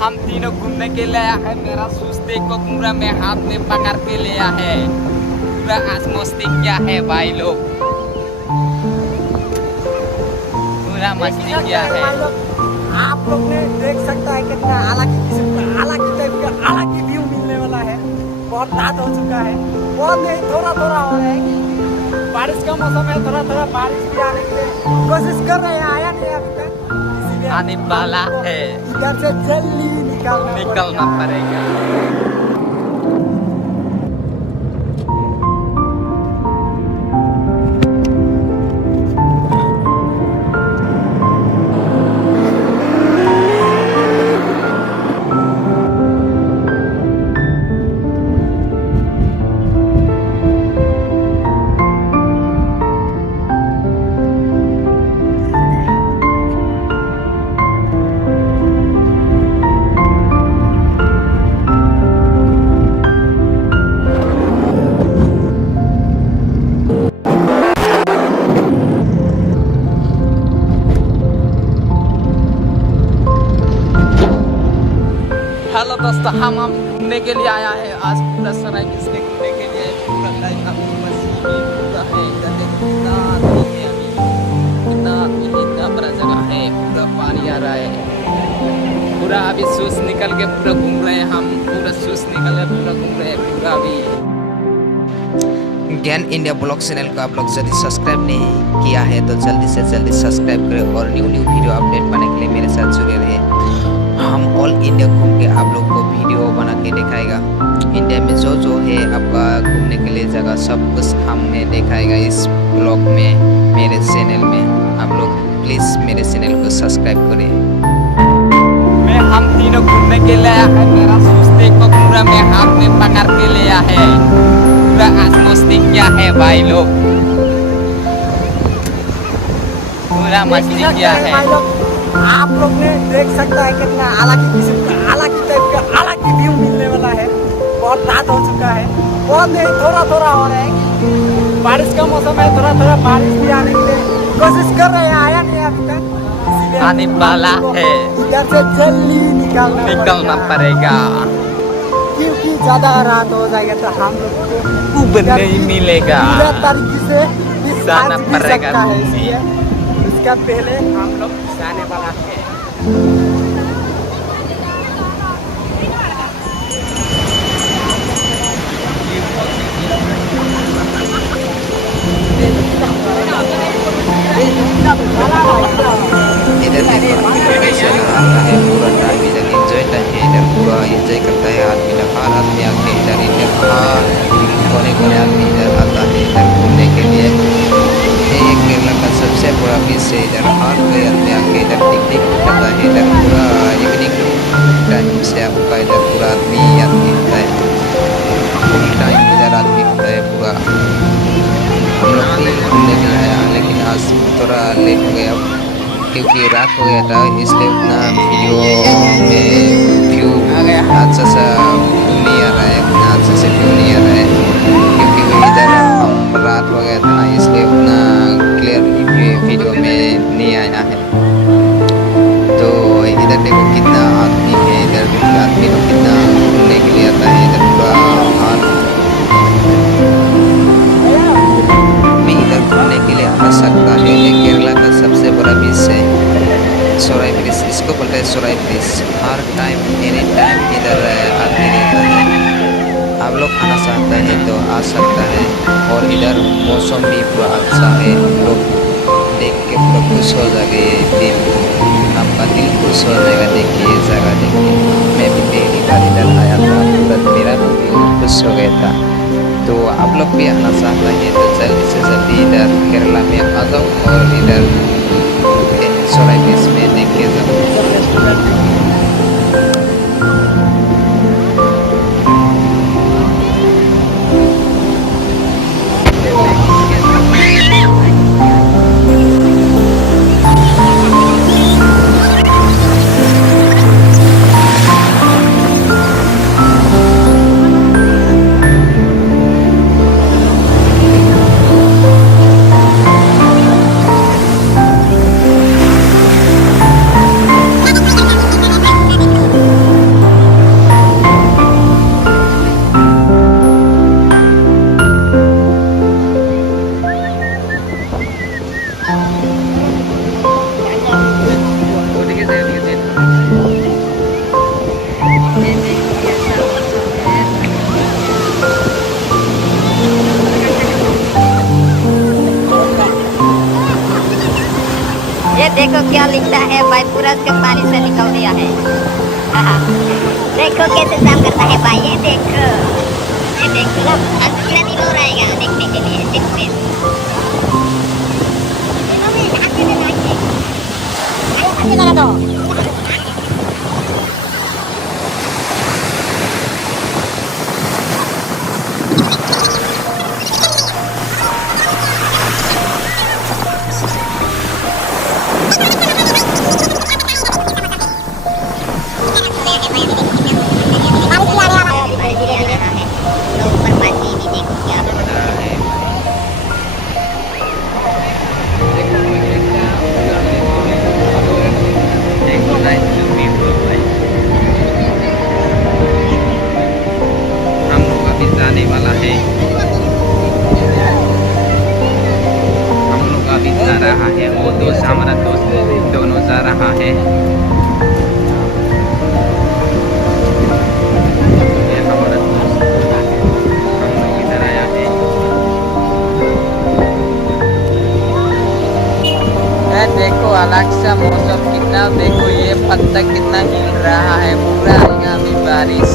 हम तीनों घूमने के लिए आया है। मेरा सुस्ते को पूरा मैं हाथ में पकड़ के लिया है। पूरा आज मस्ती क्या है भाई लोग, पूरा मस्ती क्या है। आप लोग ने देख सकता है कितना अलग किस्म का अलग टाइप का अलग ही व्यू मिलने वाला है। बहुत रात हो चुका है, बहुत नहीं थोड़ा थोड़ा हो रहा है। बारिश का मौसम है, थोड़ा थोड़ा बारिश भी आने के लिए कोशिश कर रहे हैं, आया नहीं अभी तक, इसीलिए आने वाला है। इधर से जल्दी निकलना पड़ेगा। हेलो दोस्तों, हम घूमने के लिए आया है। आज पूरा सराय किसने घूमने के लिए पूरा लाइफ अभी बस पूरा है। इधर देखो कितना आदमी है, अभी कितना आदमी है, इतना बड़ा जगह है। पूरा पानी आ रहा है, पूरा अभी सूस निकल के पूरा घूम रहे हैं। हम पूरा सूस निकल के पूरा घूम रहे हैं पूरा अभी। ज्ञान इंडिया ब्लॉग चैनल को आप लोग यदि सब्सक्राइब नहीं किया है तो जल्दी से जल्दी सब्सक्राइब करें और न्यू वीडियो अपडेट पाने के लिए मेरे साथ जुड़े रहे। हम ऑल इंडिया घूम के आप लोग को वीडियो बना के दिखाएगा। इंडिया में जो जो है आपका घूमने के लिए जगह सब कुछ हमने दिखाएगा इस ब्लॉग में, मेरे चैनल में। आप लोग प्लीज़ मेरे चैनल को सब्सक्राइब करें। हम तीनों घूमने के लिए आया है। मेरा सुस्ते को पूरा मैं हाथ में पकड़ के लिया है। पूरा आज मस्ती क्या है भाई लोग, पूरा मस्ती क्या है। आप लोग ने देख सकता है कितना अलग किस्म का अलग टाइप का अलग ही व्यू मिलने वाला है। बहुत रात हो चुका है, बहुत नहीं थोड़ा थोड़ा हो रहा है। बारिश का मौसम है, थोड़ा थोड़ा बारिश भी आने के लिए कोशिश कर रहे हैं, आया नहीं अभी तक, इसीलिए आने वाला है। इधर से जल्दी निकलना पड़ेगा क्योंकि ज्यादा रात हो जाएगा तो हम लोग को ऊबर नहीं मिलेगा, पूरा तरीके से जाना पड़ेगा। इसका पहले हम लोग जाने वाला है। इधर देखो कैसे आता है पूरा टाइम, इधर एंजॉय टाइम है। इधर पूरा एंजॉय करता है आदमी लोग, हर आदमी आके इधर इंडिया हर कोने कोने आदमी इधर आता है इधर घूमने के लिए। ये केरला का सबसे बड़ा बीच है। इधर हर कोई आदमी आके इधर पिकनिक करता है। इधर पूरा इवनिंग टाइम से आपका इधर पूरा आदमी होता है, फुल टाइम इधर आदमी होता है पूरा। हम लोग भी घूमने के लिए आया, लेकिन आज थोड़ा लेट हो गया क्योंकि रात हो गया था, इसलिए उतना वीडियो में व्यू अच्छा सा नहीं आ रहा है, उतना अच्छा से व्यू नहीं आ रहा है क्योंकि इधर हम रात हो गया था ना, इसलिए उतना क्लियरली वीडियो में नहीं आया है। तो इधर देखो कितना आदमी है, इधर आदमी लोग कितना घूमने के लिए आता है। इधर पूरा हाल भी इधर घूमने के लिए आ सकता है। ये केरला का सबसे बड़ा बीच है, सोराई ब्रिज इसको बोलते हैं। सोराई ब्रिज हर टाइम एनी टाइम इधर आदमी रहता है। आप लोग आना चाहते हैं तो आ सकता है। और इधर मौसम भी पूरा अच्छा है, हम लोग देख के पूरा खुश हो जाएंगे। दिल आपका दिल खुश हो जाएगा देख के ये जगह देख के। मैं भी पहली बार इधर आया था, पूरा मेरा भी दिल खुश हो गया था। तो आप लोग भी आना चाहते हैं तो जल्दी से जल्दी इधर केरला में आ जाओ और इधर सोराई बीच में देख के जाओ। देखो क्या लिखता है भाई, पूरा उसके पानी से निकल दिया है। हाँ, देखो कैसे साफ करता है भाई, ये देखो, ये देखो ना, आज पूरा दिन हो रहेगा देखने के लिए, दिन में। दिनों में नहाते थे, नहाते। अरे हाथ में लगा दो। देखो नाइस ब्यूटीफुल भाई। हम लोग अभी जाने वाला है, हम लोग अभी जा रहा है, वो दोस्त हमारा दोस्त दोनों जा रहा है। ये हमारा दोस्त, हम लोग इधर आया है। देखो अलग सा मौसम कितना, देखो ये पत्ता कितना हिल रहा है, पूरा आएगा अभी बारिश।